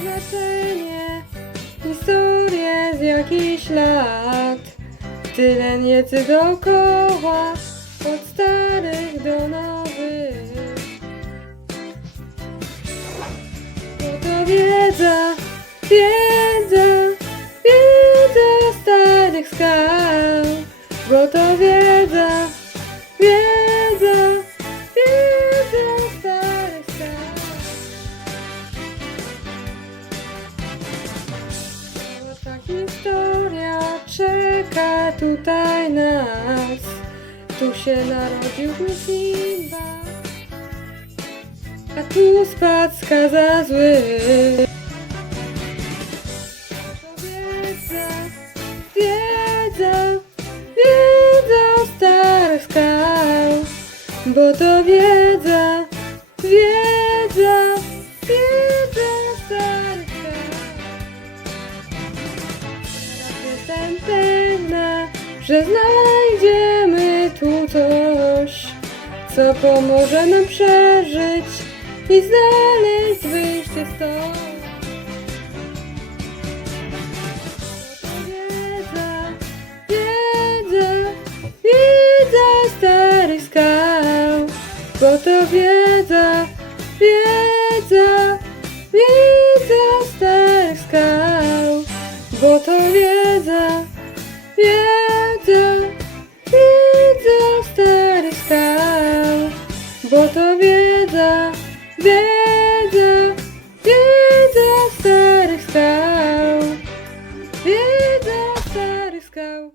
znaczenie. Historię z jakichś lat. Tyle niecy dookoła Od starych do nowych. Bo to wiedza, wiedza Wiedza starych skał. Bo to wiedza, historia czeka tutaj nas. Tu się narodził Simba. A tu spadł skaza zły. To wiedza, wiedza, wiedza skał Bo to wiedza, wiedza, że znajdziemy tu coś, co pomoże nam przeżyć i znaleźć wyjście stąd. Wiedza, wiedza, wiedza starych skał, bo to wiedza, wiedza, wiedza starych skał, bo to wiedza. bo to wiedza, wiedza, wiedza starych skał, wiedza starych skał.